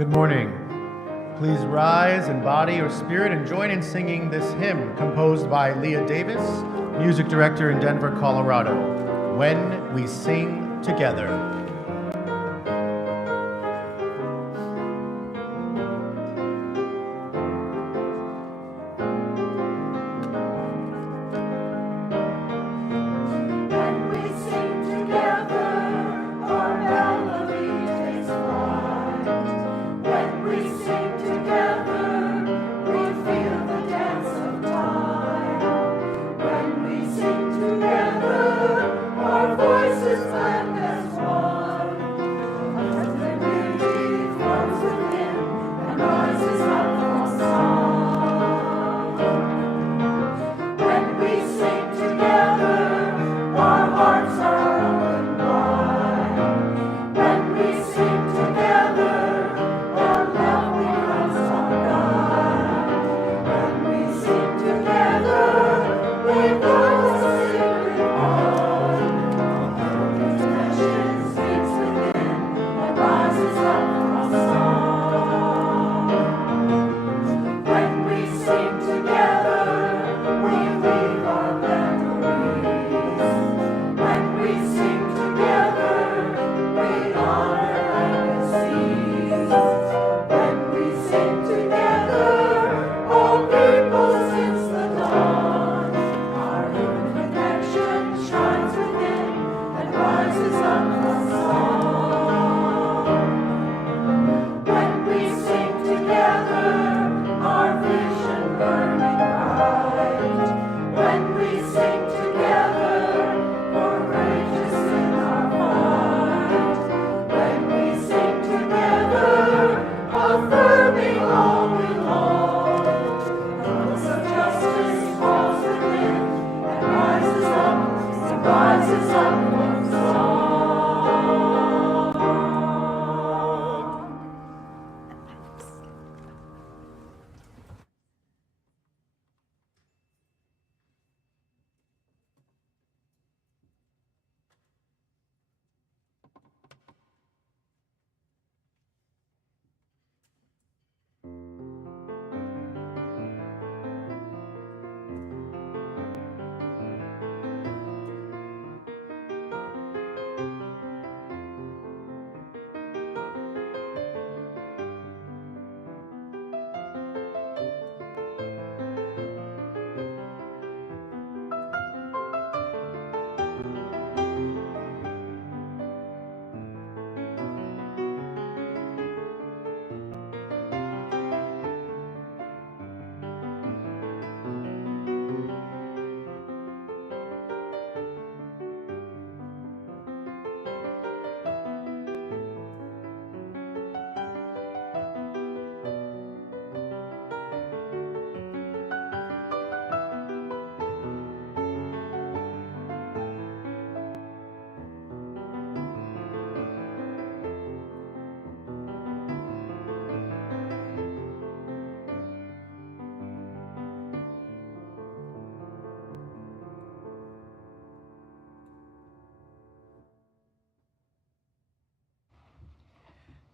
Good morning. Please rise in body or spirit and join in singing this hymn composed by Leah Davis, music director in Denver, Colorado. When We Sing Together.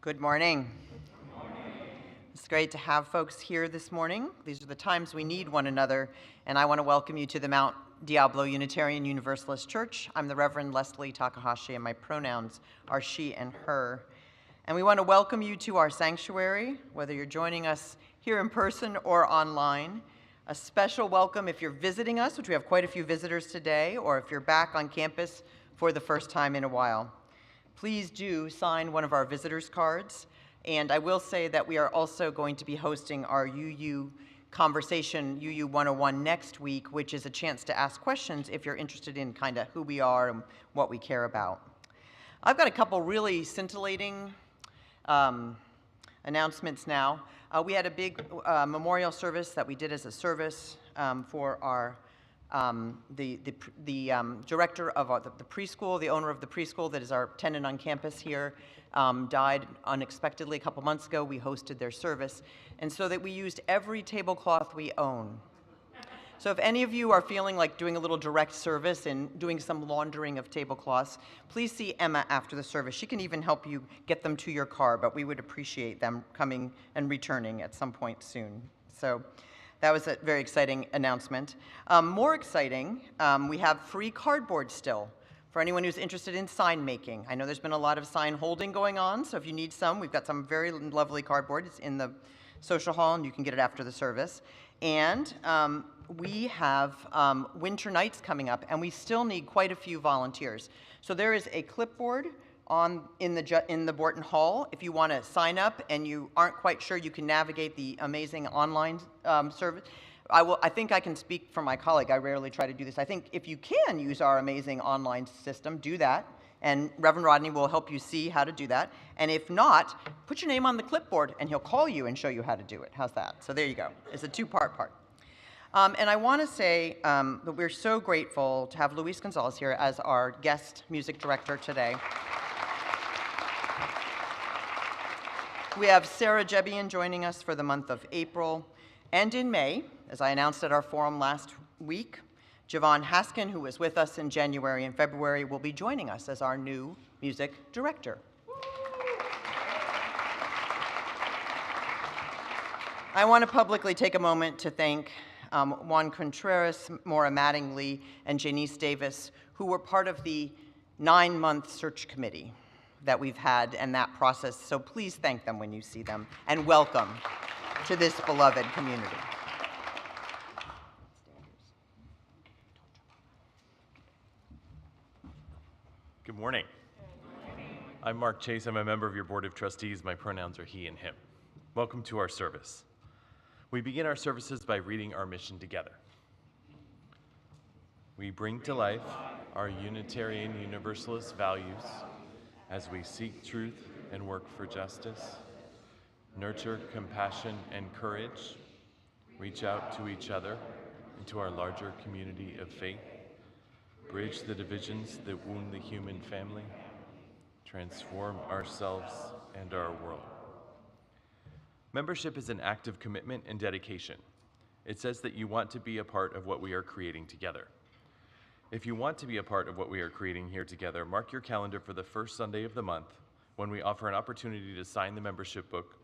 Good morning. It's great to have folks here this morning. These are the times we need one another, and I want to welcome you to the Mount Diablo Unitarian Universalist Church. I'm the Reverend Leslie Takahashi, and my pronouns are she and her. And we want to welcome you to our sanctuary, whether you're joining us here in person or online. A special welcome if you're visiting us, which we have quite a few visitors today, or if you're back on campus for the first time in a while. Please do sign one of our visitors cards. And I will say that we are also going to be hosting our UU conversation, UU 101 next week, which is a chance to ask questions if you're interested in kind of who we are and what we care about. I've got a couple really scintillating announcements now. We had a big memorial service that we did as a service for our the director of the preschool, the owner of the preschool that is our tenant on campus here, died unexpectedly a couple months ago. We hosted their service, and so that we used every tablecloth we own So if any of you are feeling like doing a little direct service and doing some laundering of tablecloths, please see Emma after the service. She can even help you get them to your car, but we would appreciate them coming and returning at some point soon. So that was a very exciting announcement. More exciting, we have free cardboard still for anyone who's interested in sign making. I know there's been a lot of sign holding going on, so if you need some, we've got some very lovely cardboard. It's in the social hall, and you can get it after the service. And we have winter nights coming up, and we still need quite a few volunteers. So there is a clipboard in the Borton Hall. If you want to sign up and you aren't quite sure you can navigate the amazing online service, I think I can speak for my colleague. I rarely try to do this. I think if you can use our amazing online system, do that. And Reverend Rodney will help you see how to do that. And if not, put your name on the clipboard, and he'll call you and show you how to do it. How's that? So there you go. It's a two-part part. And I want to say that we're so grateful to have Luis Gonzalez here as our guest music director today. We have Sarah Jebian joining us for the month of April. And in May, as I announced at our forum last week, Javon Haskin, who was with us in January and February, will be joining us as our new music director. I want to publicly take a moment to thank Juan Contreras, Maura Mattingly, and Janice Davis, who were part of the 9-month search committee that we've had and that process. So please thank them when you see them, and welcome to this beloved community. Good morning. I'm Mark Chase. I'm a member of your Board of Trustees. My pronouns are he and him. Welcome to our service. We begin our services by reading our mission together. We bring to life our Unitarian Universalist values as we seek truth and work for justice, nurture compassion and courage, reach out to each other and to our larger community of faith, bridge the divisions that wound the human family, transform ourselves and our world. Membership is an act of commitment and dedication. It says that you want to be a part of what we are creating together. If you want to be a part of what we are creating here together, mark your calendar for the first Sunday of the month when we offer an opportunity to sign the membership book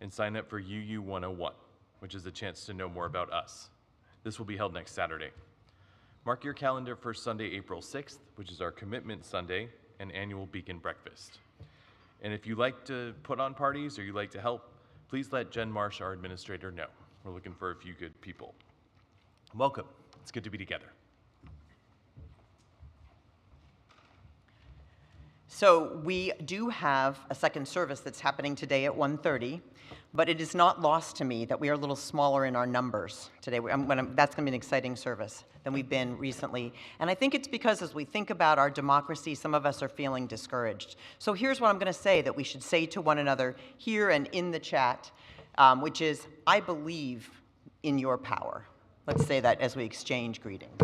and sign up for UU 101, which is a chance to know more about us. This will be held next Saturday. Mark your calendar for Sunday, April 6th, which is our Commitment Sunday and annual Beacon Breakfast. And if you like to put on parties or you like to help, please let Jen Marsh, our administrator, know. We're looking for a few good people. Welcome. It's good to be together. So we do have a second service that's happening today at 1:30, but it is not lost to me that we are a little smaller in our numbers today. That's going to be an exciting service than we've been recently. And I think it's because as we think about our democracy, some of us are feeling discouraged. So here's what I'm going to say that we should say to one another here and in the chat, which is, I believe in your power. Let's say that as we exchange greetings.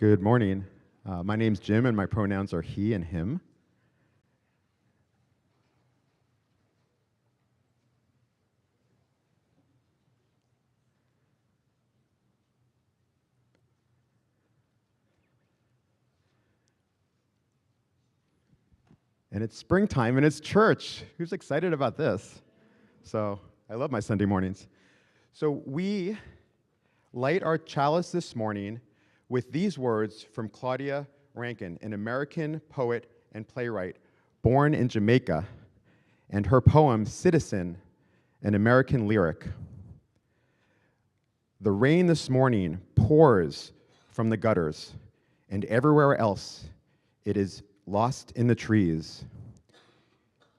Good morning. My name's Jim, and my pronouns are he and him. And it's springtime, and it's church. Who's excited about this? So I love my Sunday mornings. So we light our chalice this morning with these words from Claudia Rankine, an American poet and playwright born in Jamaica, and her poem, Citizen, an American lyric. The rain this morning pours from the gutters, and everywhere else it is lost in the trees.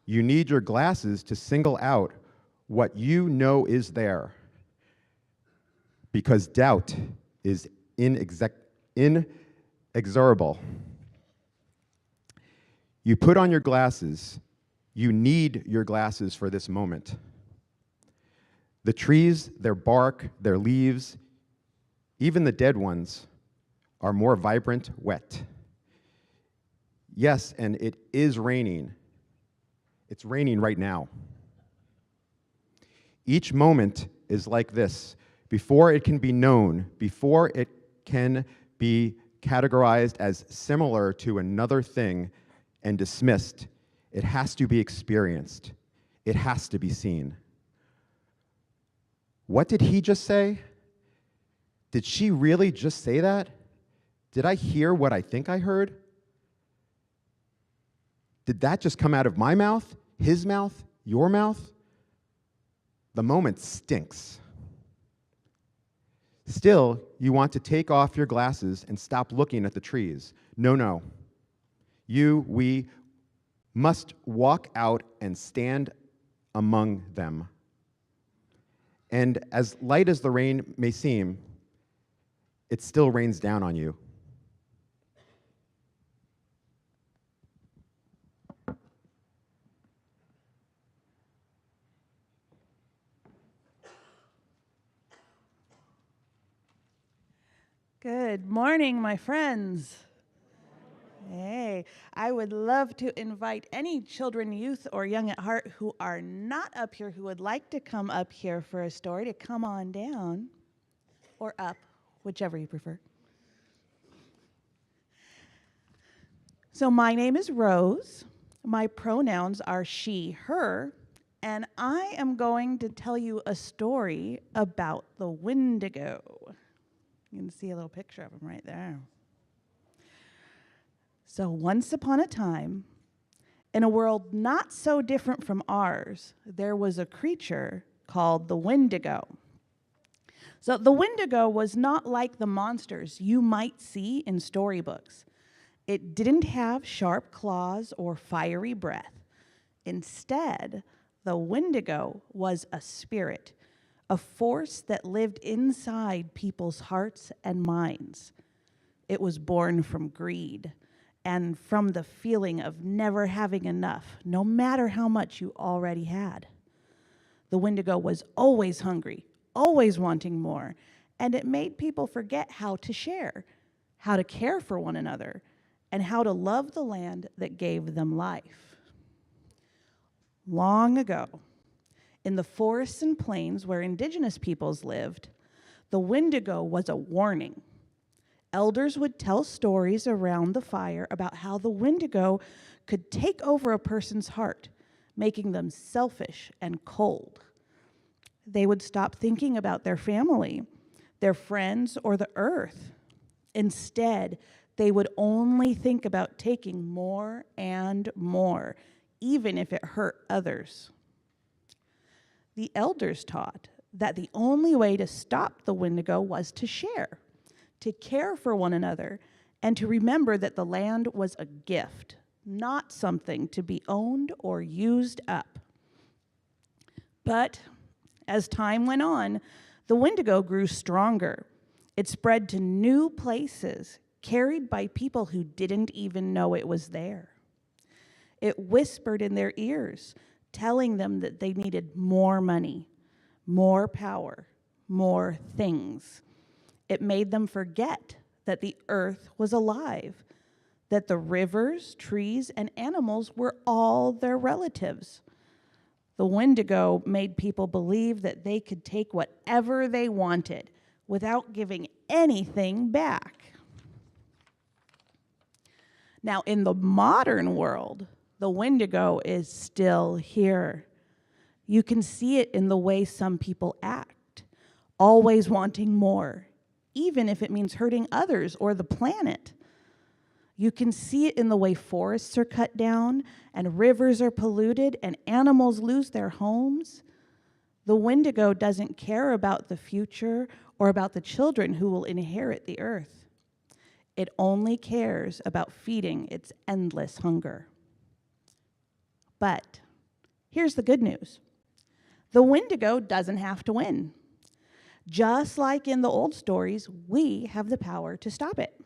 You need your glasses to single out what you know is there, because doubt is inexorable. You put on your glasses. You need your glasses for this moment. The trees, their bark, their leaves, even the dead ones, are more vibrant, wet. Yes, and it is raining. It's raining right now. Each moment is like this. Before it can be known, before it can be categorized as similar to another thing and dismissed, it has to be experienced. It has to be seen. What did he just say? Did she really just say that? Did I hear what I think I heard? Did that just come out of my mouth, his mouth, your mouth? The moment stinks. Still, you want to take off your glasses and stop looking at the trees. No. We must walk out and stand among them. And as light as the rain may seem, it still rains down on you. Good morning, my friends. Hey, I would love to invite any children, youth, or young at heart who are not up here, who would like to come up here for a story, to come on down, or up, whichever you prefer. So my name is Rose. My pronouns are she, her, and I am going to tell you a story about the Wendigo. You can see a little picture of him right there. So once upon a time, in a world not so different from ours, there was a creature called the Wendigo. So the Wendigo was not like the monsters you might see in storybooks. It didn't have sharp claws or fiery breath. Instead, the Wendigo was a spirit, a force that lived inside people's hearts and minds. It was born from greed and from the feeling of never having enough, no matter how much you already had. The Wendigo was always hungry, always wanting more, and it made people forget how to share, how to care for one another, and how to love the land that gave them life. Long ago, in the forests and plains where indigenous peoples lived, the Wendigo was a warning. Elders would tell stories around the fire about how the Wendigo could take over a person's heart, making them selfish and cold. They would stop thinking about their family, their friends, or the earth. Instead, they would only think about taking more and more, even if it hurt others. The elders taught that the only way to stop the Wendigo was to share, to care for one another, and to remember that the land was a gift, not something to be owned or used up. But as time went on, the Wendigo grew stronger. It spread to new places, carried by people who didn't even know it was there. It whispered in their ears, telling them that they needed more money, more power, more things. It made them forget that the earth was alive, that the rivers, trees, and animals were all their relatives. The Wendigo made people believe that they could take whatever they wanted without giving anything back. Now, in the modern world, the Wendigo is still here. You can see it in the way some people act, always wanting more, even if it means hurting others or the planet. You can see it in the way forests are cut down and rivers are polluted and animals lose their homes. The Wendigo doesn't care about the future or about the children who will inherit the earth. It only cares about feeding its endless hunger. But here's the good news. The Wendigo doesn't have to win. Just like in the old stories, we have the power to stop it.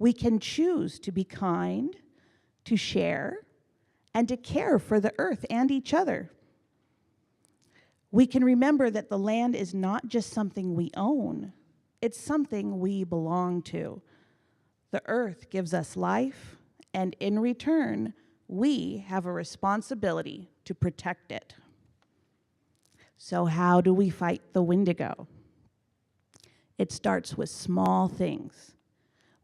We can choose to be kind, to share, and to care for the earth and each other. We can remember that the land is not just something we own, it's something we belong to. The earth gives us life, and in return, we have a responsibility to protect it. So how do we fight the Wendigo? It starts with small things.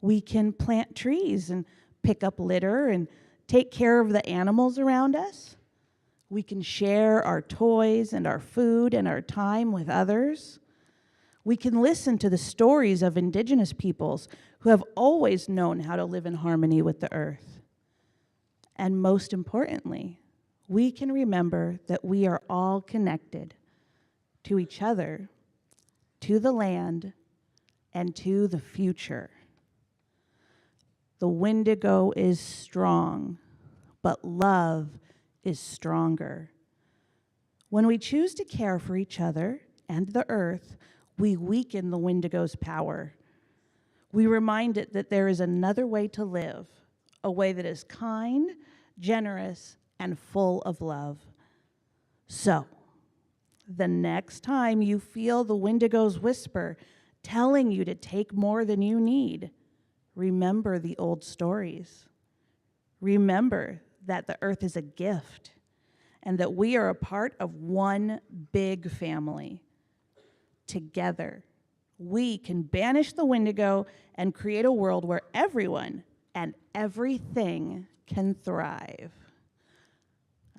We can plant trees and pick up litter and take care of the animals around us. We can share our toys and our food and our time with others. We can listen to the stories of indigenous peoples who have always known how to live in harmony with the earth. And most importantly, we can remember that we are all connected to each other, to the land, and to the future. The Wendigo is strong, but love is stronger. When we choose to care for each other and the earth, we weaken the Wendigo's power. We remind it that there is another way to live, a way that is kind, generous, and full of love. So, the next time you feel the Wendigo's whisper telling you to take more than you need, remember the old stories. Remember that the earth is a gift and that we are a part of one big family. Together, we can banish the Wendigo and create a world where everyone and everything can thrive.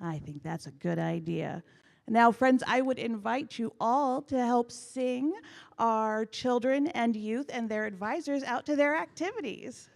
I think that's a good idea. Now, friends, I would invite you all to help sing our children and youth and their advisors out to their activities.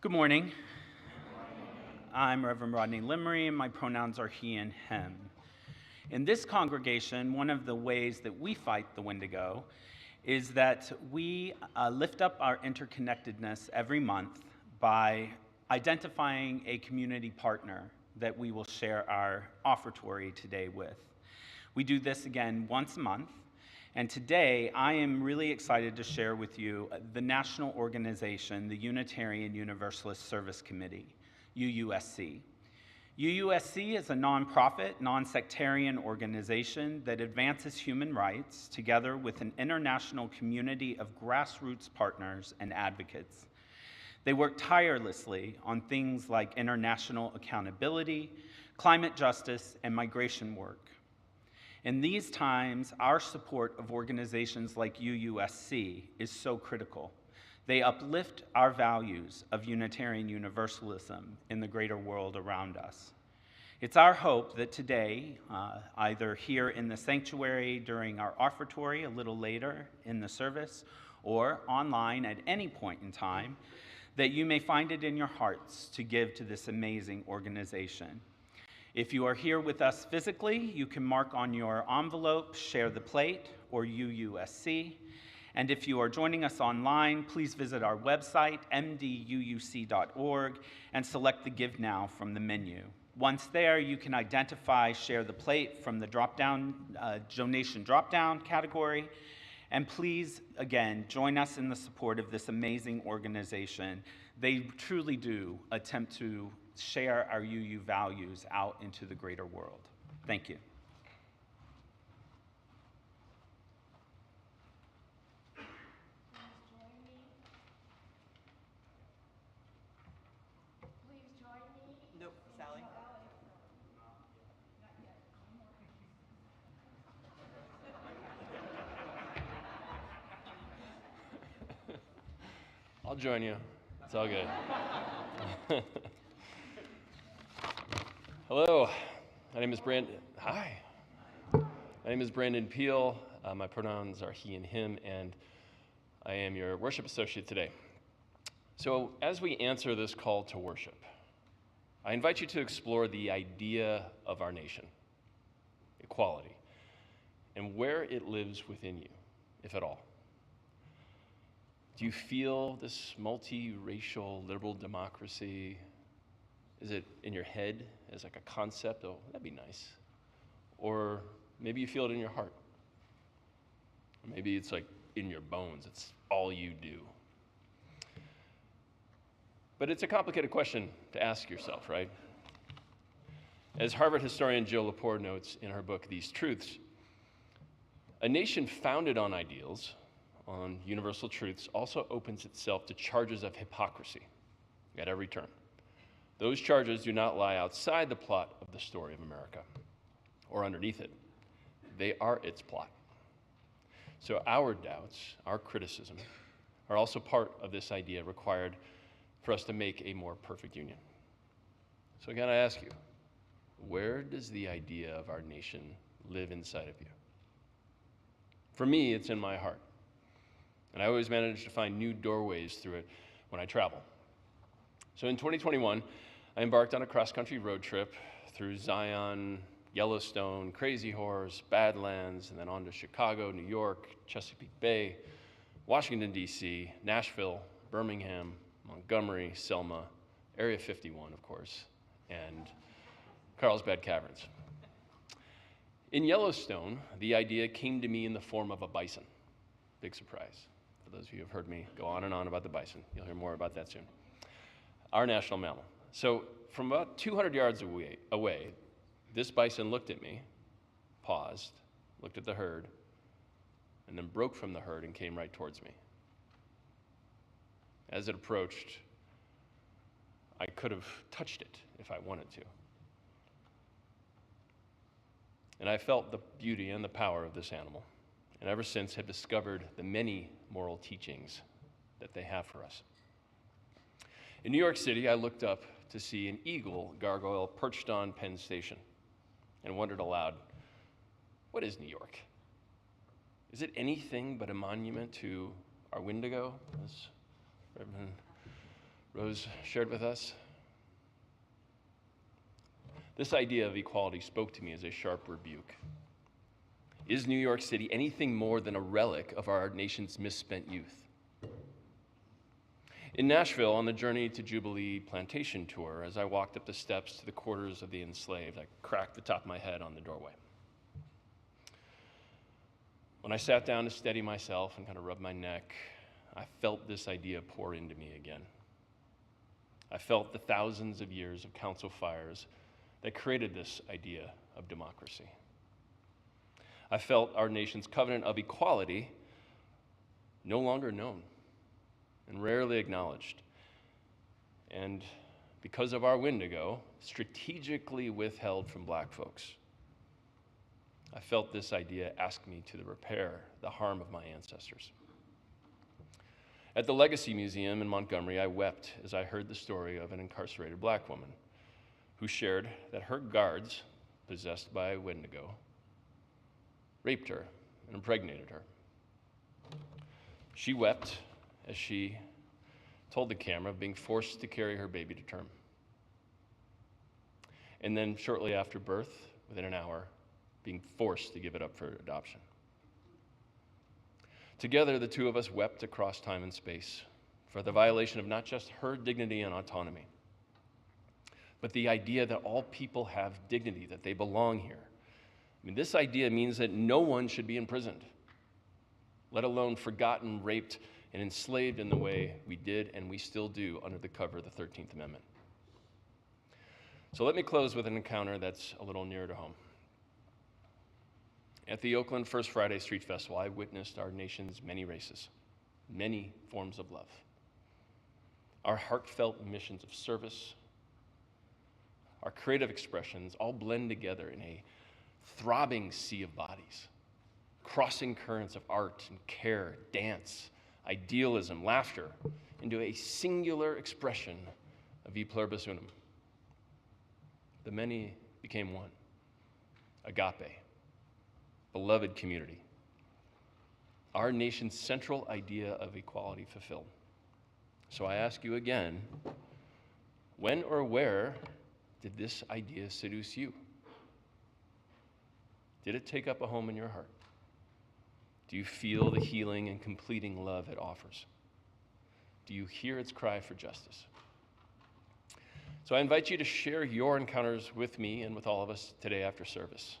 Good morning. I'm Reverend Rodney Limmery, and my pronouns are he and him. In this congregation, one of the ways that we fight the Wendigo is that we lift up our interconnectedness every month by identifying a community partner that we will share our offertory today with. We do this again once a month. And today, I am really excited to share with you the national organization, the Unitarian Universalist Service Committee, UUSC. UUSC is a nonprofit, non-sectarian organization that advances human rights together with an international community of grassroots partners and advocates. They work tirelessly on things like international accountability, climate justice, and migration work. In these times, our support of organizations like UUSC is so critical. They uplift our values of Unitarian Universalism in the greater world around us. It's our hope that today, either here in the sanctuary during our offertory a little later in the service, or online at any point in time, that you may find it in your hearts to give to this amazing organization. If you are here with us physically, you can mark on your envelope, Share the Plate, or UUSC. And if you are joining us online, please visit our website, MDUUC.org, and select the Give Now from the menu. Once there, you can identify Share the Plate from the donation drop-down category. And please, again, join us in the support of this amazing organization. They truly do attempt to share our UU values out into the greater world. Thank you. Nope, Sally. I'll join you. It's all good. Hello, my name is Brandon. Hi. My name is Brandon Peel. My pronouns are he and him, and I am your worship associate today. So as we answer this call to worship, I invite you to explore the idea of our nation, equality, and where it lives within you, if at all. Do you feel this multiracial liberal democracy? Is it in your head as like a concept? Oh, that'd be nice. Or maybe you feel it in your heart. Or maybe it's like in your bones. It's all you do. But it's a complicated question to ask yourself, right? As Harvard historian Jill Lepore notes in her book, These Truths, a nation founded on ideals, on universal truths, also opens itself to charges of hypocrisy at every turn. Those charges do not lie outside the plot of the story of America or underneath it. They are its plot. So our doubts, our criticism, are also part of this idea required for us to make a more perfect union. So again, I ask you, where does the idea of our nation live inside of you? For me, it's in my heart. And I always manage to find new doorways through it when I travel. So in 2021, I embarked on a cross-country road trip through Zion, Yellowstone, Crazy Horse, Badlands, and then on to Chicago, New York, Chesapeake Bay, Washington, D.C., Nashville, Birmingham, Montgomery, Selma, Area 51, of course, and Carlsbad Caverns. In Yellowstone, the idea came to me in the form of a bison. Big surprise. For those of you who have heard me go on and on about the bison, you'll hear more about that soon. Our national mammal. So from about 200 yards away, this bison looked at me, paused, looked at the herd, and then broke from the herd and came right towards me. As it approached, I could have touched it if I wanted to. And I felt the beauty and the power of this animal, and ever since have discovered the many moral teachings that they have for us. In New York City, I looked up to see an eagle gargoyle perched on Penn Station and wondered aloud, what is New York? Is it anything but a monument to our Wendigo, as Reverend Rose shared with us? This idea of equality spoke to me as a sharp rebuke. Is New York City anything more than a relic of our nation's misspent youth? In Nashville, on the Journey to Jubilee Plantation tour, as I walked up the steps to the quarters of the enslaved, I cracked the top of my head on the doorway. When I sat down to steady myself and kind of rub my neck, I felt this idea pour into me again. I felt the thousands of years of council fires that created this idea of democracy. I felt our nation's covenant of equality no longer known and rarely acknowledged. And because of our Wendigo, strategically withheld from black folks. I felt this idea ask me to repair the harm of my ancestors. At the Legacy Museum in Montgomery, I wept as I heard the story of an incarcerated black woman who shared that her guards, possessed by Wendigo, raped her and impregnated her. She wept as she told the camera of being forced to carry her baby to term. And then shortly after birth, within an hour, being forced to give it up for adoption. Together, the two of us wept across time and space for the violation of not just her dignity and autonomy, but the idea that all people have dignity, that they belong here. I mean, this idea means that no one should be imprisoned, let alone forgotten, raped, and enslaved in the way we did and we still do under the cover of the 13th Amendment. So let me close with an encounter that's a little nearer to home. At the Oakland First Friday Street Festival, I witnessed our nation's many races, many forms of love, our heartfelt missions of service, our creative expressions all blend together in a throbbing sea of bodies, crossing currents of art and care, dance, idealism, laughter, into a singular expression of e pluribus unum. The many became one, agape, beloved community, our nation's central idea of equality fulfilled. So I ask you again, when or where did this idea seduce you? Did it take up a home in your heart? Do you feel the healing and completing love it offers? Do you hear its cry for justice? So I invite you to share your encounters with me and with all of us today after service.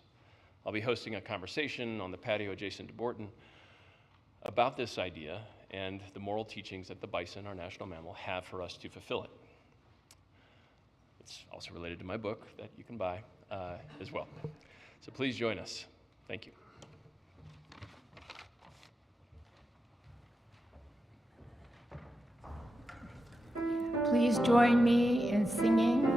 I'll be hosting a conversation on the patio adjacent to Borton about this idea and the moral teachings that the bison, our national mammal, have for us to fulfill it. It's also related to my book that you can buy as well. So please join us. Thank you. Please join me in singing.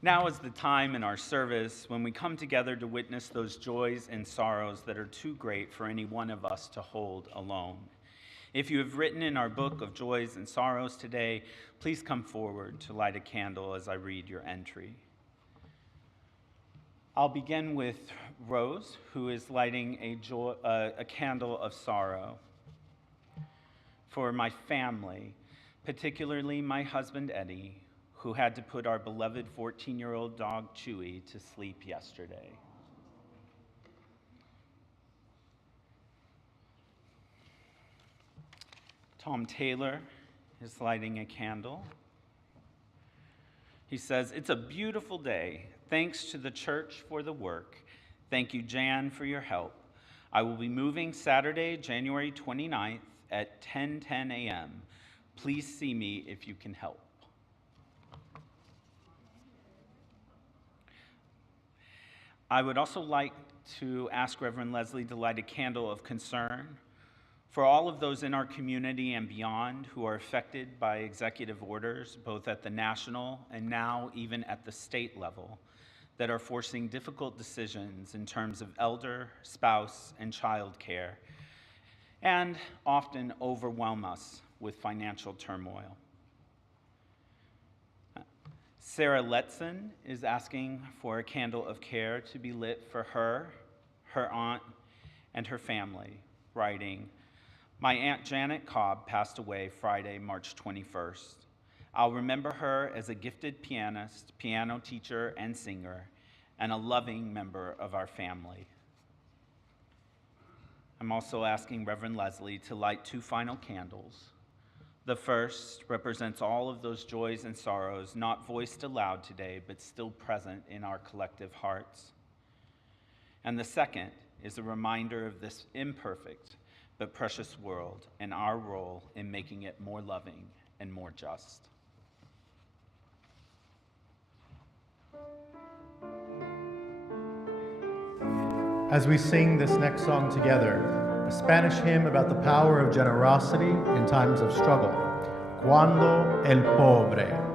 Now is the time in our service when we come together to witness those joys and sorrows that are too great for any one of us to hold alone. If you have written in our book of joys and sorrows today, please come forward to light a candle as I read your entry. I'll begin with Rose, who is lighting a candle of sorrow for my family, particularly my husband, Eddie, who had to put our beloved 14-year-old dog, Chewy, to sleep yesterday. Tom Taylor is lighting a candle. He says, "It's a beautiful day. Thanks to the church for the work. Thank you, Jan, for your help. I will be moving Saturday, January 29th at 10:10 a.m. Please see me if you can help." I would also like to ask Reverend Leslie to light a candle of concern for all of those in our community and beyond who are affected by executive orders, both at the national and now even at the state level, that are forcing difficult decisions in terms of elder, spouse, and child care, and often overwhelm us with financial turmoil. Sarah Letson is asking for a candle of care to be lit for her, her aunt, and her family, writing, "My Aunt Janet Cobb passed away Friday, March 21st. I'll remember her as a gifted pianist, piano teacher, and singer, and a loving member of our family." I'm also asking Reverend Leslie to light 2 final candles. The first represents all of those joys and sorrows not voiced aloud today, but still present in our collective hearts. And the second is a reminder of this imperfect but precious world and our role in making it more loving and more just. As we sing this next song together, a Spanish hymn about the power of generosity in times of struggle, Cuando el Pobre.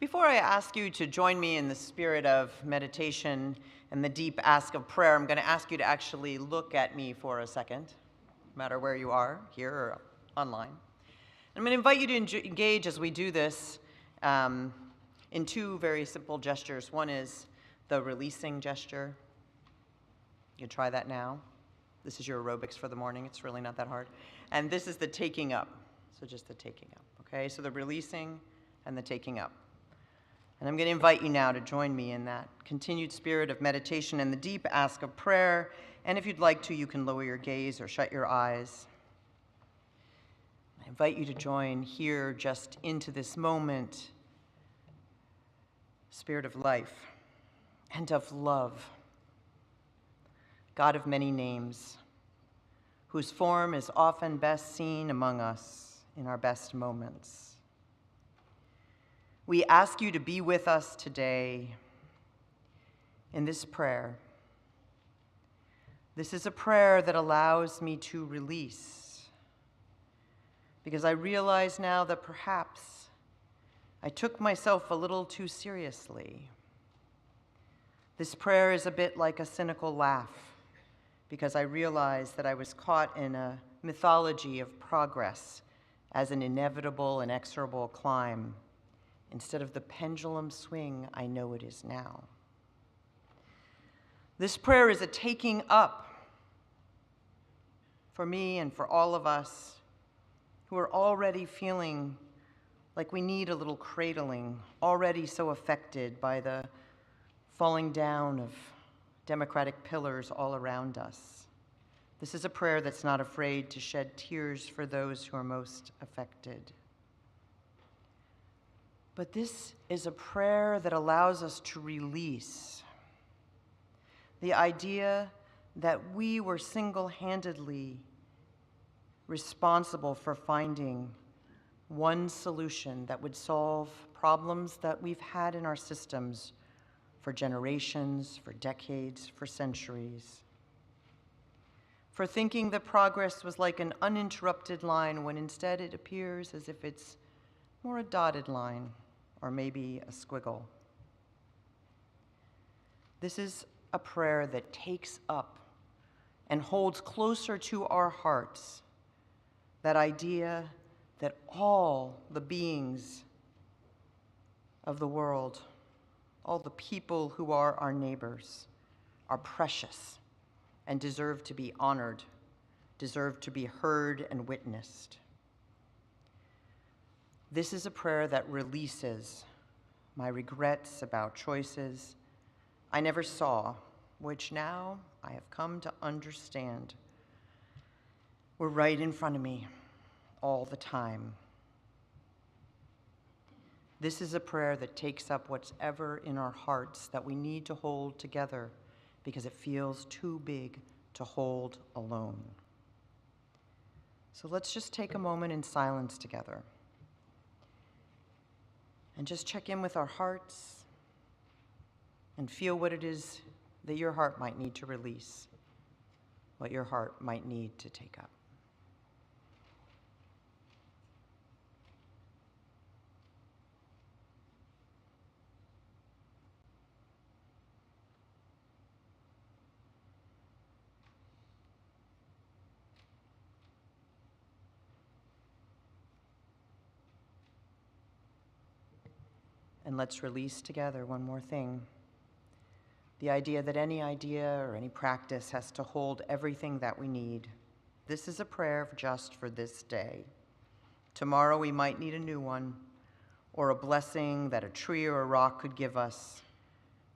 Before I ask you to join me in the spirit of meditation and the deep ask of prayer, I'm going to ask you to actually look at me for a second, no matter where you are, here or online. I'm going to invite you to engage as we do this in 2 very simple gestures. One is the releasing gesture. You can try that now. This is your aerobics for the morning. It's really not that hard. And this is the taking up. So just the taking up, okay? So the releasing and the taking up. And I'm going to invite you now to join me in that continued spirit of meditation and the deep ask of prayer. And if you'd like to, you can lower your gaze or shut your eyes. I invite you to join here just into this moment, spirit of life and of love, God of many names, whose form is often best seen among us in our best moments. We ask you to be with us today in this prayer. This is a prayer that allows me to release, because I realize now that perhaps I took myself a little too seriously. This prayer is a bit like a cynical laugh, because I realized that I was caught in a mythology of progress as an inevitable, inexorable climb. instead of the pendulum swing I know it is now. This prayer is a taking up for me and for all of us who are already feeling like we need a little cradling, already so affected by the falling down of democratic pillars all around us. This is a prayer that's not afraid to shed tears for those who are most affected. But this is a prayer that allows us to release the idea that we were single-handedly responsible for finding one solution that would solve problems that we've had in our systems for generations, for decades, for centuries. For thinking that progress was like an uninterrupted line when instead it appears as if it's more a dotted line or maybe a squiggle. This is a prayer that takes up and holds closer to our hearts that idea that all the beings of the world, all the people who are our neighbors, are precious and deserve to be honored, deserve to be heard and witnessed. This is a prayer that releases my regrets about choices I never saw, which now I have come to understand were right in front of me all the time. This is a prayer that takes up what's ever in our hearts that we need to hold together because it feels too big to hold alone. So let's just take a moment in silence together and just check in with our hearts and feel what it is that your heart might need to release, what your heart might need to take up. And let's release together one more thing. The idea that any idea or any practice has to hold everything that we need. This is a prayer just for this day. Tomorrow we might need a new one, or a blessing that a tree or a rock could give us,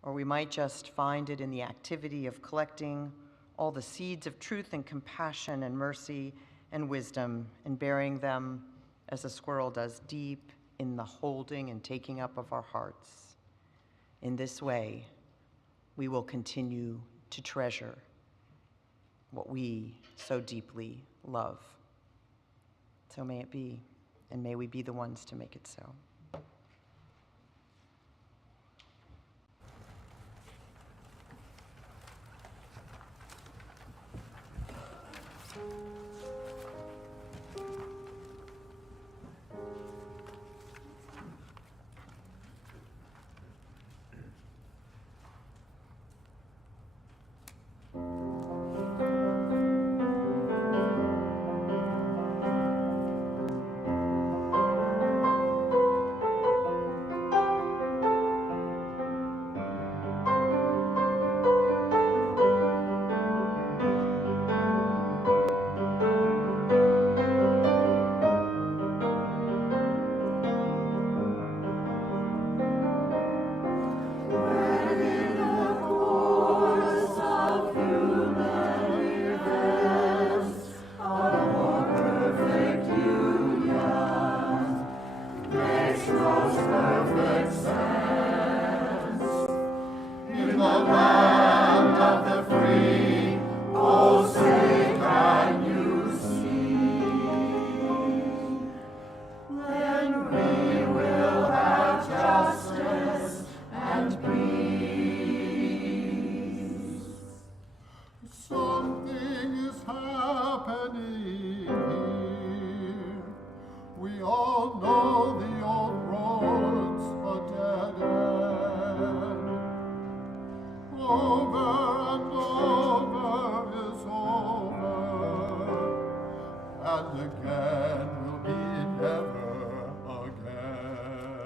or we might just find it in the activity of collecting all the seeds of truth and compassion and mercy and wisdom and burying them as a squirrel does deep in the holding and taking up of our hearts. In this way, we will continue to treasure what we so deeply love. So may it be, and may we be the ones to make it so. And again will be never again.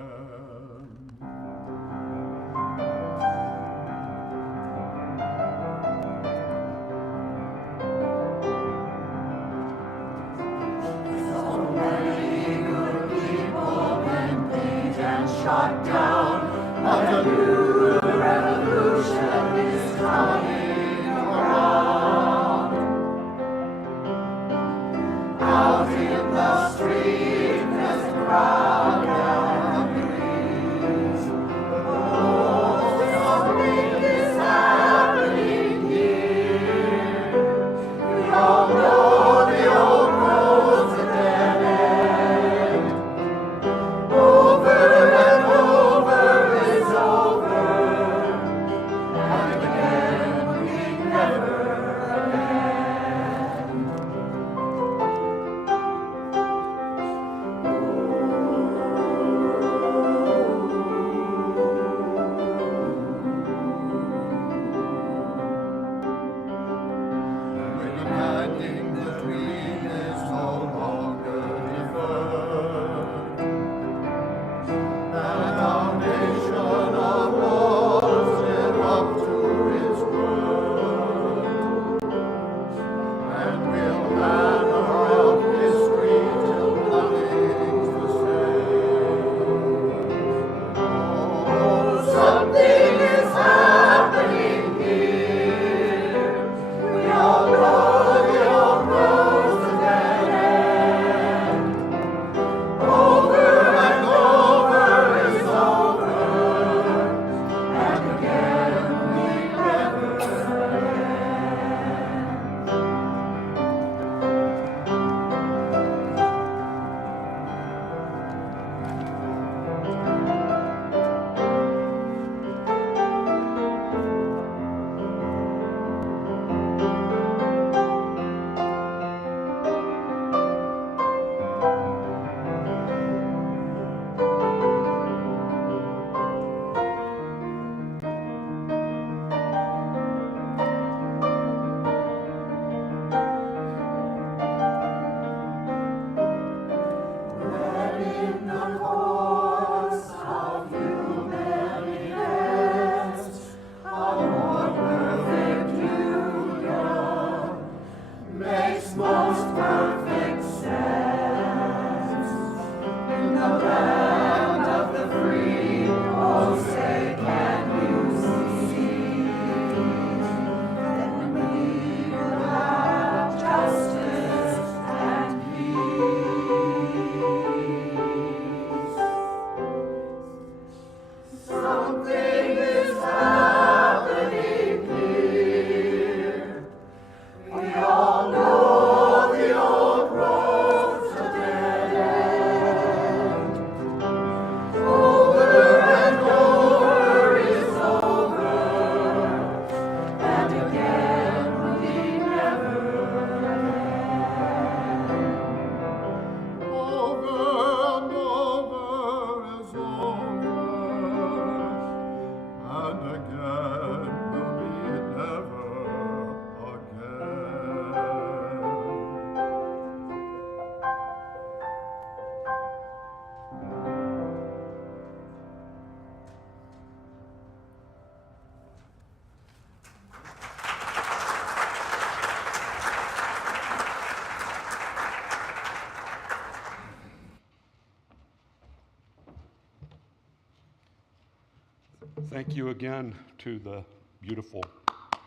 Thank you again to the beautiful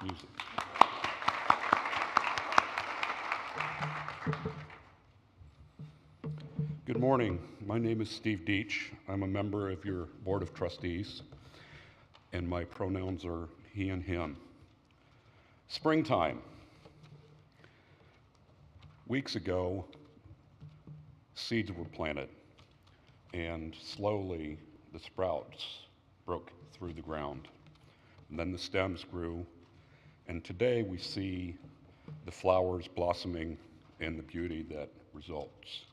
music. Good morning. My name is Steve Deach. I'm a member of your Board of Trustees, and my pronouns are he and him. Springtime. Weeks ago, seeds were planted, and slowly the sprouts broke through the ground. And then the stems grew, and today we see the flowers blossoming and the beauty that results.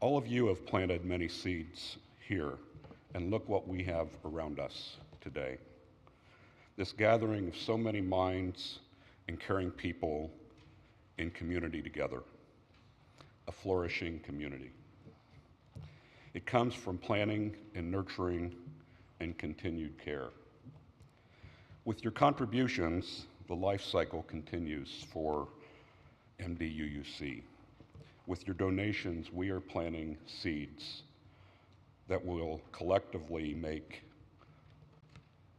All of you have planted many seeds here, and look what we have around us today. This gathering of so many minds and caring people in community together, a flourishing community. It comes from planning and nurturing and continued care. With your contributions, the life cycle continues for MDUUC. With your donations, we are planting seeds that will collectively make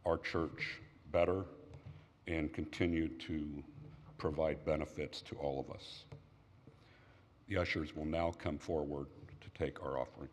our church better and continue to provide benefits to all of us. The ushers will now come forward to take our offering.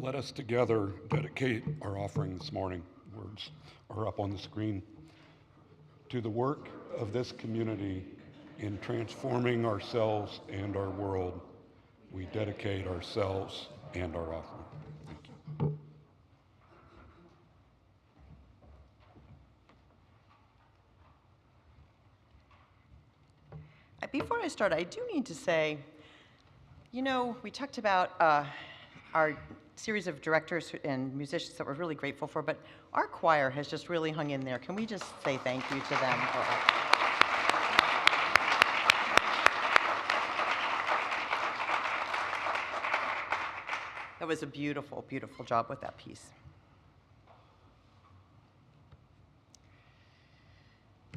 Let us together dedicate our offering this morning. Words are up on the screen. To the work of this community in transforming ourselves and our world, we dedicate ourselves and our offering. Thank you. Before I start, I do need to say, you know, we talked about our series of directors and musicians that we're really grateful for, but our choir has just really hung in there. Can we just say thank you to them? That was a beautiful, beautiful job with that piece.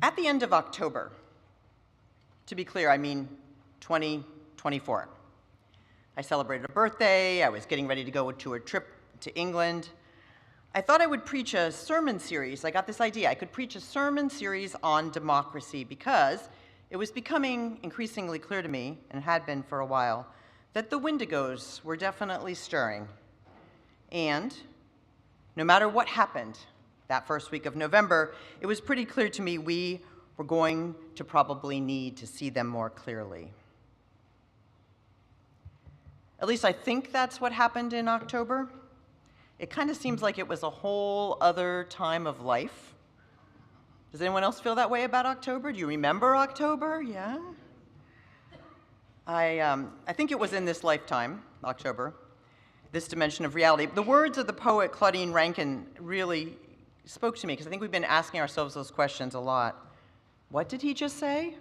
At the end of October, to be clear, I mean 2024. I celebrated a birthday, I was getting ready to go to a trip to England. I thought I would preach a sermon series. I got this idea. I could preach a sermon series on democracy because it was becoming increasingly clear to me, and had been for a while, that the Wendigos were definitely stirring. And no matter what happened that first week of November, it was pretty clear to me we were going to probably need to see them more clearly. At least I think that's what happened in October. It kind of seems like it was a whole other time of life. Does anyone else feel that way about October? Do you remember October? Yeah? I think it was in this lifetime, October, this dimension of reality. The words of the poet Claudine Rankin really spoke to me, because I think we've been asking ourselves those questions a lot. What did he just say?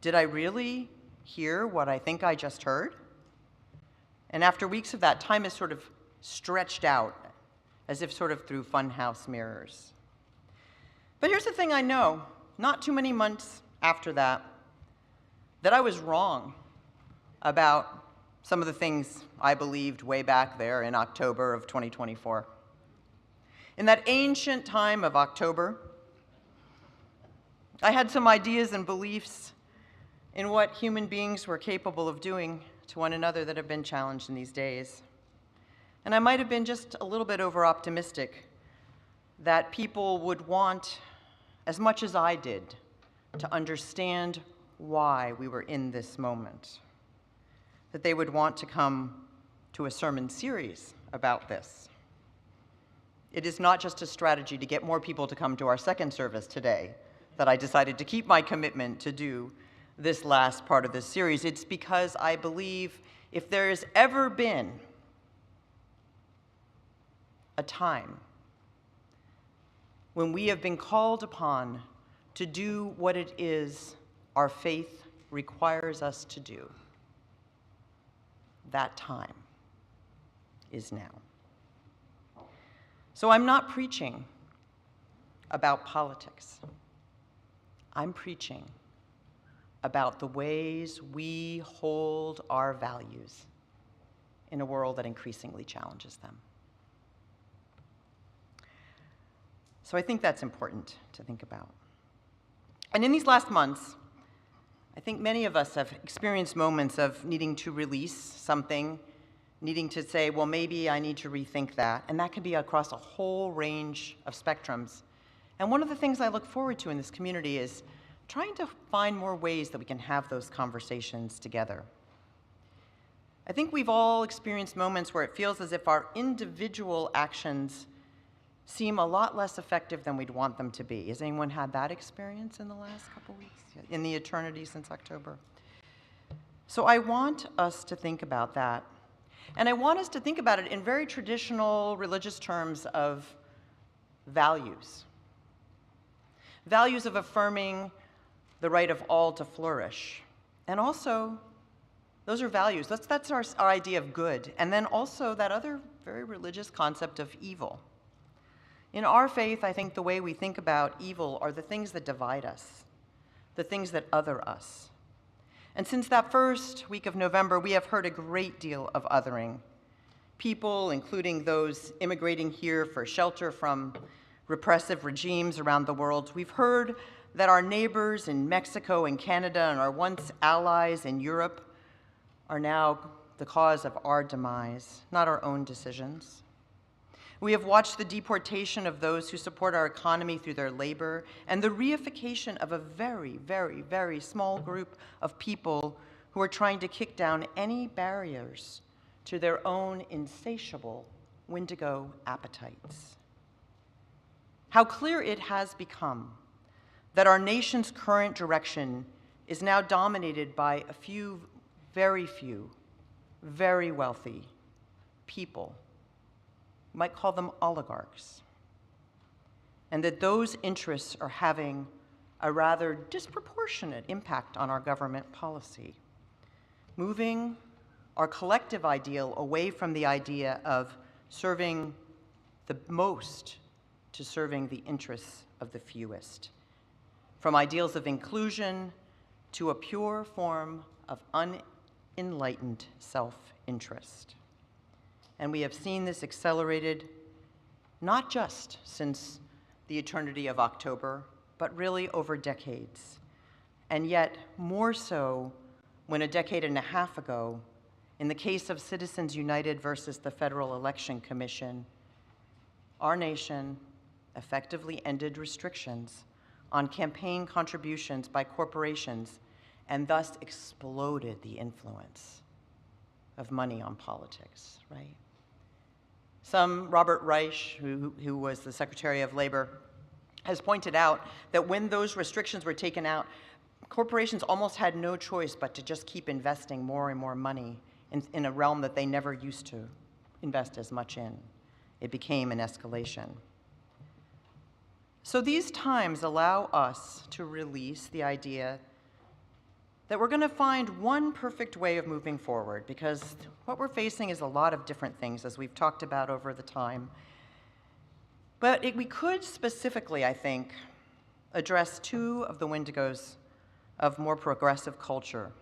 Did I really hear what I think I just heard? And after weeks of that, time is sort of stretched out, as if sort of through funhouse mirrors. But here's the thing I know, not too many months after that I was wrong about some of the things I believed way back there in October of 2024. In that ancient time of October, I had some ideas and beliefs in what human beings were capable of doing to one another that have been challenged in these days. And I might have been just a little bit over-optimistic that people would want, as much as I did, to understand why we were in this moment. That they would want to come to a sermon series about this. It is not just a strategy to get more people to come to our second service today that I decided to keep my commitment to do this last part of this series. It's because I believe if there has ever been a time when we have been called upon to do what it is our faith requires us to do, that time is now. So I'm not preaching about politics. I'm preaching about the ways we hold our values in a world that increasingly challenges them. So I think that's important to think about. And in these last months, I think many of us have experienced moments of needing to release something, needing to say, well, maybe I need to rethink that. And that can be across a whole range of spectrums. And one of the things I look forward to in this community is trying to find more ways that we can have those conversations together. I think we've all experienced moments where it feels as if our individual actions seem a lot less effective than we'd want them to be. Has anyone had that experience in the last couple weeks, in the eternity since October? So I want us to think about that. And I want us to think about it in very traditional religious terms of values. Values of affirming the right of all to flourish. And also, those are values. That's our idea of good. And then also that other very religious concept of evil. In our faith, I think the way we think about evil are the things that divide us, the things that other us. And since that first week of November, we have heard a great deal of othering. People, including those immigrating here for shelter from repressive regimes around the world. We've heard that our neighbors in Mexico and Canada and our once allies in Europe are now the cause of our demise, not our own decisions. We have watched the deportation of those who support our economy through their labor and the reification of a very, very, very small group of people who are trying to kick down any barriers to their own insatiable Wendigo appetites. How clear it has become that our nation's current direction is now dominated by a few, very wealthy people. You might call them oligarchs. And that those interests are having a rather disproportionate impact on our government policy, moving our collective ideal away from the idea of serving the most to serving the interests of the fewest, from ideals of inclusion to a pure form of unenlightened self-interest. And we have seen this accelerated not just since the eternity of October, but really over decades. And yet more so when a decade and a half ago, in the case of Citizens United versus the Federal Election Commission, our nation effectively ended restrictions on campaign contributions by corporations and thus exploded the influence of money on politics, right? Robert Reich, who was the Secretary of Labor, has pointed out that when those restrictions were taken out, corporations almost had no choice but to just keep investing more and more money in a realm that they never used to invest as much in. It became an escalation. So these times allow us to release the idea that we're going to find one perfect way of moving forward, because what we're facing is a lot of different things, as we've talked about over the time. But we could specifically, I think, address two of the Wendigos of more progressive culture,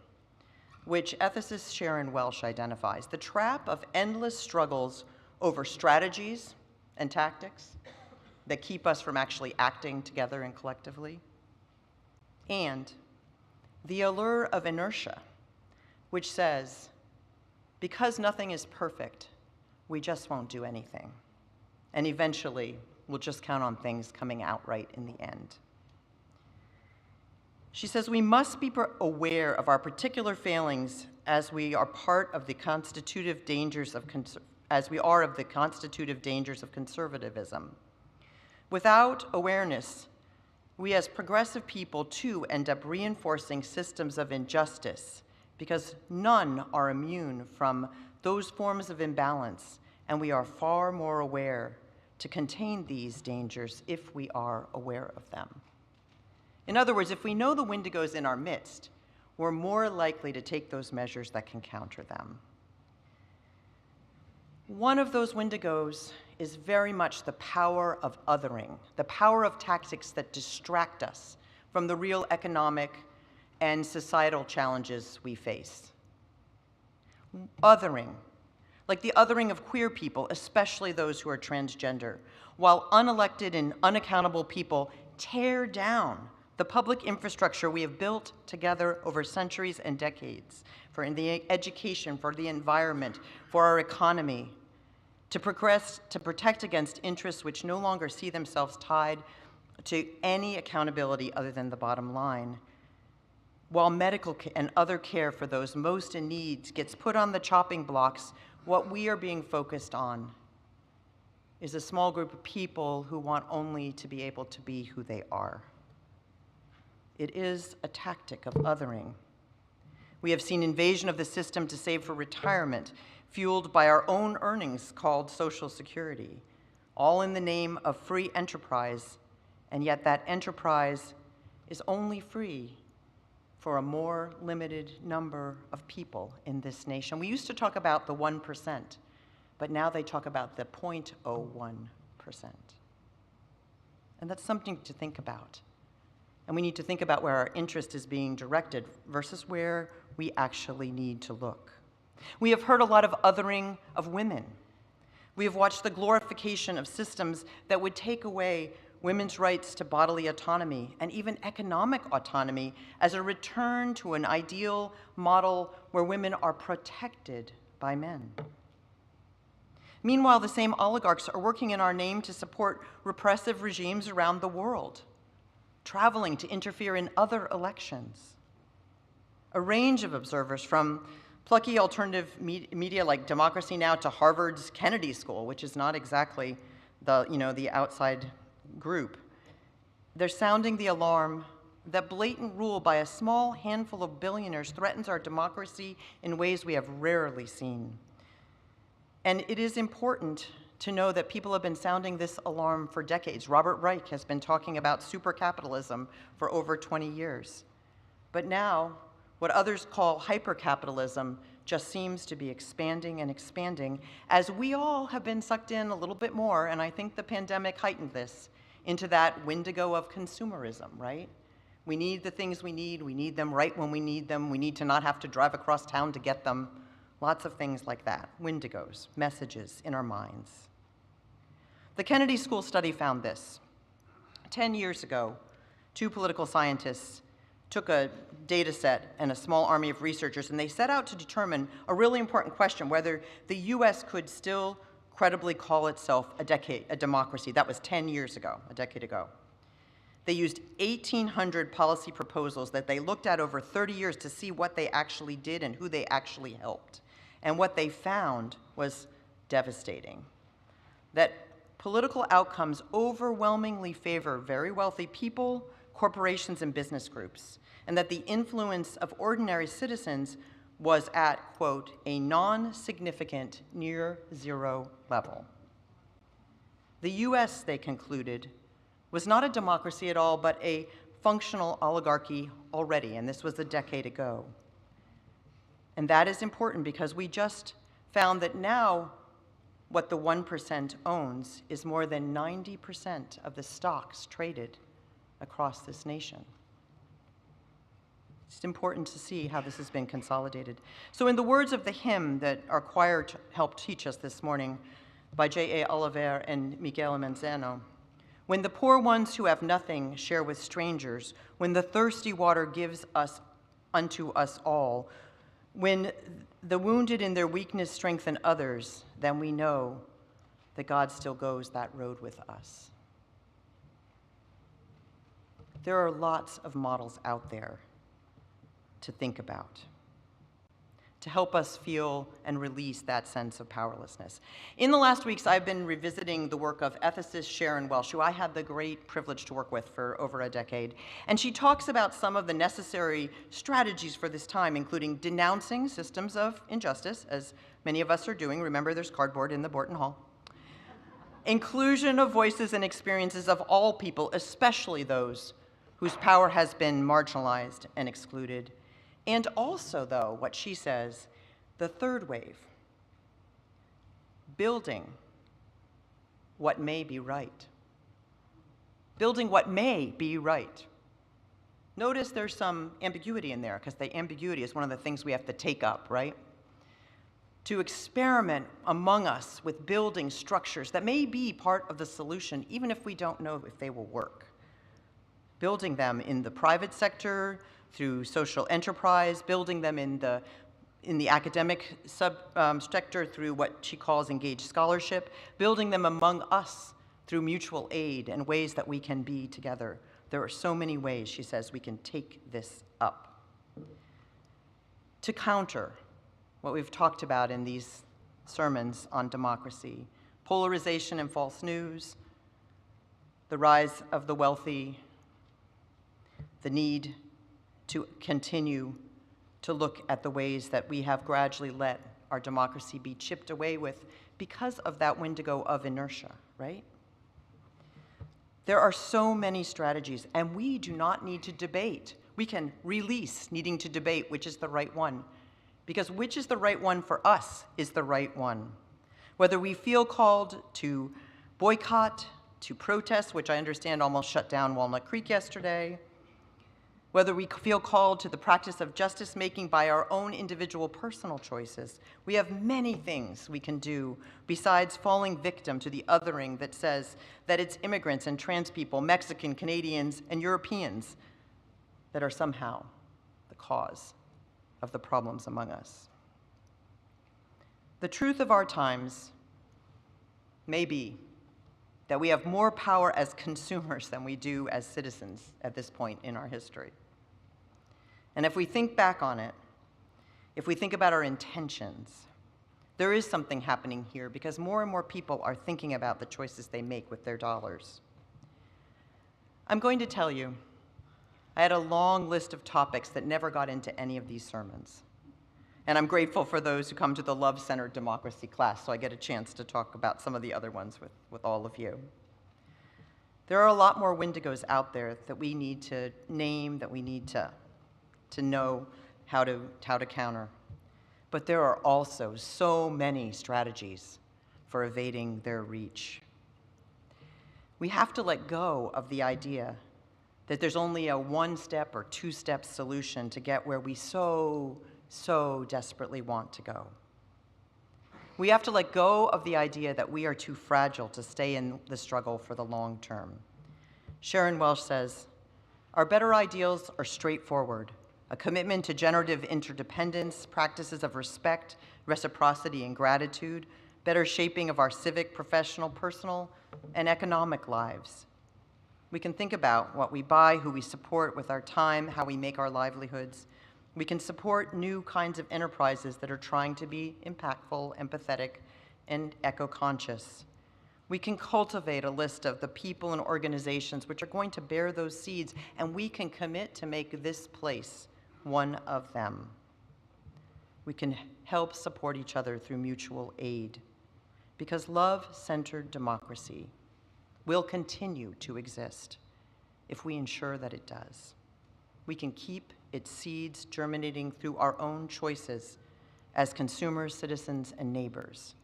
which ethicist Sharon Welsh identifies: the trap of endless struggles over strategies and tactics that keep us from actually acting together and collectively, and the allure of inertia, which says, because nothing is perfect, we just won't do anything. And eventually, we'll just count on things coming out right in the end. She says we must be aware of our particular failings as we are part of the constitutive dangers of conservatism. Without awareness, we as progressive people too end up reinforcing systems of injustice, because none are immune from those forms of imbalance, and we are far more aware to contain these dangers if we are aware of them. In other words, if we know the Wendigos in our midst, we're more likely to take those measures that can counter them. One of those Wendigos is very much the power of othering, the power of tactics that distract us from the real economic and societal challenges we face. Othering, like the othering of queer people, especially those who are transgender, while unelected and unaccountable people tear down the public infrastructure we have built together over centuries and decades for the education, for the environment, for our economy, to progress, to protect against interests which no longer see themselves tied to any accountability other than the bottom line. While medical and other care for those most in need gets put on the chopping blocks, what we are being focused on is a small group of people who want only to be able to be who they are. It is a tactic of othering. We have seen invasion of the system to save for retirement, fueled by our own earnings called Social Security, all in the name of free enterprise, and yet that enterprise is only free for a more limited number of people in this nation. We used to talk about the 1%, but now they talk about the 0.01%. And that's something to think about. And we need to think about where our interest is being directed versus where we actually need to look. We have heard a lot of othering of women. We have watched the glorification of systems that would take away women's rights to bodily autonomy and even economic autonomy as a return to an ideal model where women are protected by men. Meanwhile, the same oligarchs are working in our name to support repressive regimes around the world, traveling to interfere in other elections. A range of observers, from plucky alternative media like Democracy Now! To Harvard's Kennedy School, which is not exactly the outside group, they're sounding the alarm that blatant rule by a small handful of billionaires threatens our democracy in ways we have rarely seen. And it is important to know that people have been sounding this alarm for decades. Robert Reich has been talking about supercapitalism for over 20 years. But now, what others call hypercapitalism just seems to be expanding and expanding, as we all have been sucked in a little bit more, and I think the pandemic heightened this, into that Wendigo of consumerism, right? We need the things we need them right when we need them, we need to not have to drive across town to get them. Lots of things like that, Wendigos, messages in our minds. The Kennedy School study found this. 10 years ago, 2 political scientists took a data set and a small army of researchers, and they set out to determine a really important question, whether the US could still credibly call itself a democracy. That was 10 years ago, a decade ago. They used 1,800 policy proposals that they looked at over 30 years to see what they actually did and who they actually helped. And what they found was devastating. That political outcomes overwhelmingly favor very wealthy people, corporations, and business groups, and that the influence of ordinary citizens was at, quote, a non-significant near zero level. The US, they concluded, was not a democracy at all, but a functional oligarchy already, and this was a decade ago. And that is important because we just found that now what the 1% owns is more than 90% of the stocks traded across this nation. It's important to see how this has been consolidated. So in the words of the hymn that our choir helped teach us this morning by J.A. Oliver and Miguel Manzano, when the poor ones who have nothing share with strangers, when the thirsty water gives us unto us all, when the wounded in their weakness strengthen others, then we know that God still goes that road with us. There are lots of models out there to think about, to help us feel and release that sense of powerlessness. In the last weeks, I've been revisiting the work of ethicist Sharon Welsh, who I had the great privilege to work with for over a decade. And she talks about some of the necessary strategies for this time, including denouncing systems of injustice, as many of us are doing. Remember, there's cardboard in the Borton Hall. Inclusion of voices and experiences of all people, especially those whose power has been marginalized and excluded. And also, though, what she says, the third wave, building what may be right. Building what may be right. Notice there's some ambiguity in there, because the ambiguity is one of the things we have to take up, right? To experiment among us with building structures that may be part of the solution, even if we don't know if they will work. Building them in the private sector, through social enterprise, building them in the academic sector through what she calls engaged scholarship, building them among us through mutual aid and ways that we can be together. There are so many ways, she says, we can take this up. To counter what we've talked about in these sermons on democracy, polarization and false news, the rise of the wealthy, the need to continue to look at the ways that we have gradually let our democracy be chipped away with because of that Wendigo of inertia, right? There are so many strategies, and we do not need to debate. We can release needing to debate which is the right one, because which is the right one for us is the right one. Whether we feel called to boycott, to protest, which I understand almost shut down Walnut Creek yesterday, whether we feel called to the practice of justice making by our own individual personal choices. We have many things we can do besides falling victim to the othering that says that it's immigrants and trans people, Mexican, Canadians, and Europeans that are somehow the cause of the problems among us. The truth of our times may be that we have more power as consumers than we do as citizens at this point in our history. And if we think back on it, if we think about our intentions, there is something happening here because more and more people are thinking about the choices they make with their dollars. I'm going to tell you, I had a long list of topics that never got into any of these sermons. And I'm grateful for those who come to the Love-Centered Democracy class, so I get a chance to talk about some of the other ones with all of you. There are a lot more Wendigos out there that we need to name, that we need to know how to counter. But there are also so many strategies for evading their reach. We have to let go of the idea that there's only a one-step or two-step solution to get where we so desperately want to go. We have to let go of the idea that we are too fragile to stay in the struggle for the long term. Sharon Welsh says, "Our better ideals are straightforward, a commitment to generative interdependence, practices of respect, reciprocity, and gratitude, better shaping of our civic, professional, personal, and economic lives. We can think about what we buy, who we support with our time, how we make our livelihoods. We can support new kinds of enterprises that are trying to be impactful, empathetic, and eco-conscious. We can cultivate a list of the people and organizations which are going to bear those seeds, and we can commit to make this place one of them. We can help support each other through mutual aid, because love-centered democracy will continue to exist if we ensure that it does. We can keep its seeds germinating through our own choices as consumers, citizens, and neighbors.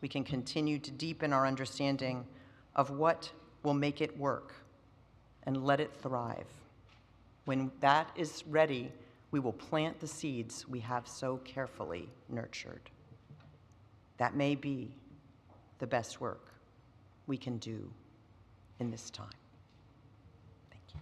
We can continue to deepen our understanding of what will make it work and let it thrive. When that is ready, we will plant the seeds we have so carefully nurtured. That may be the best work we can do in this time." Thank you.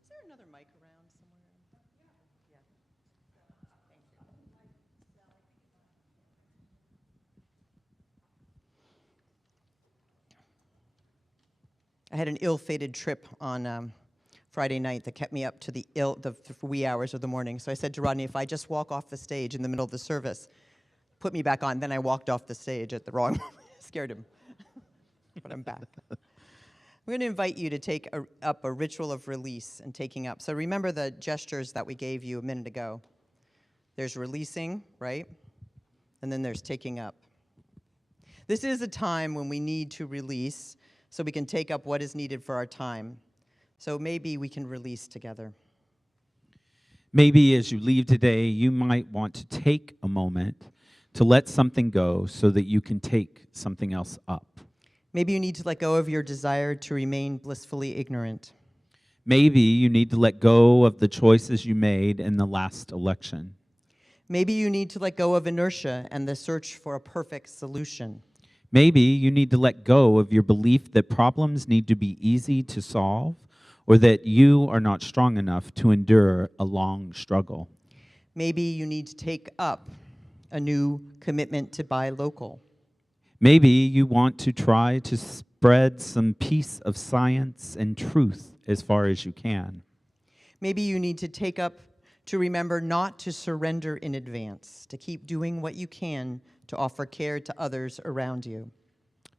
Is there another mic around somewhere? Yeah. Thank you. I had an ill-fated trip on Friday night that kept me up to the wee hours of the morning. So I said to Rodney, if I just walk off the stage in the middle of the service, put me back on. Then I walked off the stage at the wrong moment. Scared him. But I'm back. We're going to invite you to take up a ritual of release and taking up. So remember the gestures that we gave you a minute ago. There's releasing, right? And then there's taking up. This is a time when we need to release so we can take up what is needed for our time. So maybe we can release together. Maybe as you leave today, you might want to take a moment to let something go so that you can take something else up. Maybe you need to let go of your desire to remain blissfully ignorant. Maybe you need to let go of the choices you made in the last election. Maybe you need to let go of inertia and the search for a perfect solution. Maybe you need to let go of your belief that problems need to be easy to solve or that you are not strong enough to endure a long struggle. Maybe you need to take up a new commitment to buy local. Maybe you want to try to spread some piece of science and truth as far as you can. Maybe you need to take up to remember not to surrender in advance, to keep doing what you can to offer care to others around you.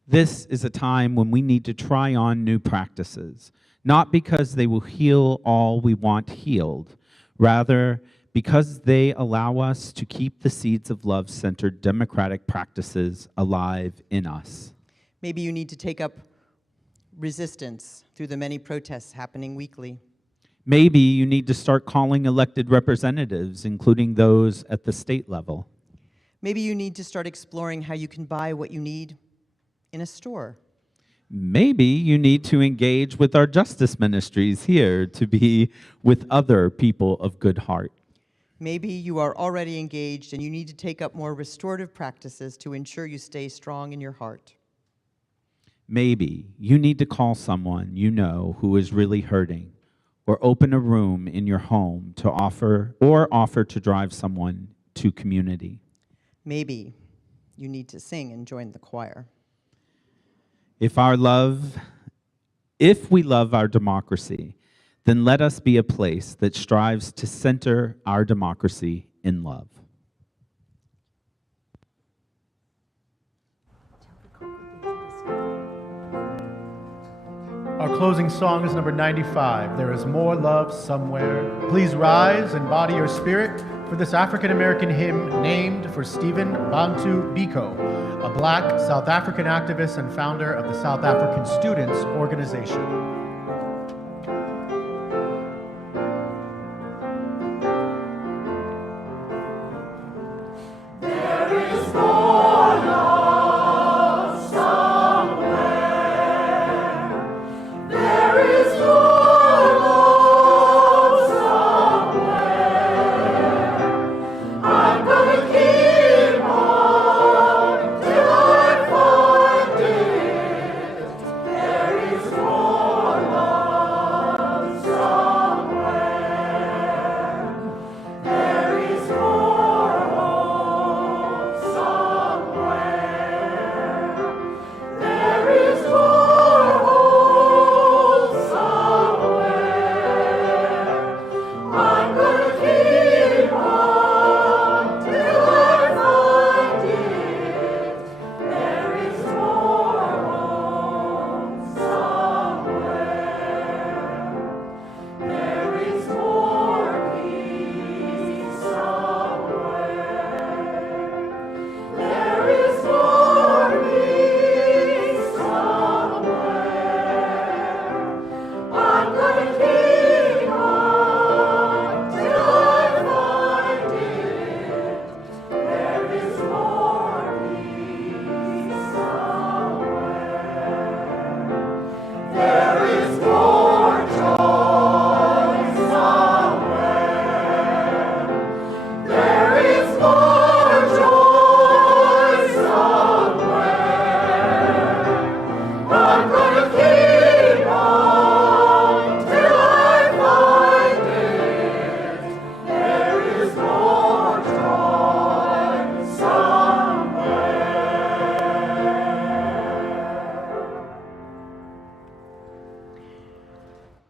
This is a time when we need to try on new practices, not because they will heal all we want healed, rather because they allow us to keep the seeds of love-centered democratic practices alive in us. Maybe you need to take up resistance through the many protests happening weekly. Maybe you need to start calling elected representatives, including those at the state level. Maybe you need to start exploring how you can buy what you need in a store. Maybe you need to engage with our justice ministries here to be with other people of good heart. Maybe you are already engaged and you need to take up more restorative practices to ensure you stay strong in your heart. Maybe you need to call someone you know who is really hurting, or open a room in your home to offer to drive someone to community. Maybe you need to sing and join the choir. If we love our democracy, then let us be a place that strives to center our democracy in love. Our closing song is number 95, There Is More Love Somewhere. Please rise and body your spirit for this African-American hymn named for Stephen Bantu Biko, a Black South African activist and founder of the South African Students Organization.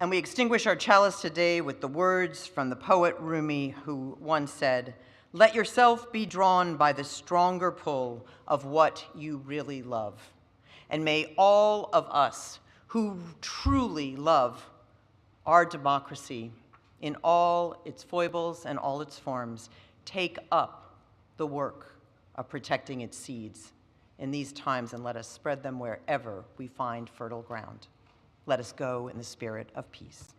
And we extinguish our chalice today with the words from the poet Rumi, who once said, "Let yourself be drawn by the stronger pull of what you really love." And may all of us who truly love our democracy in all its foibles and all its forms take up the work of protecting its seeds in these times, and let us spread them wherever we find fertile ground. Let us go in the spirit of peace.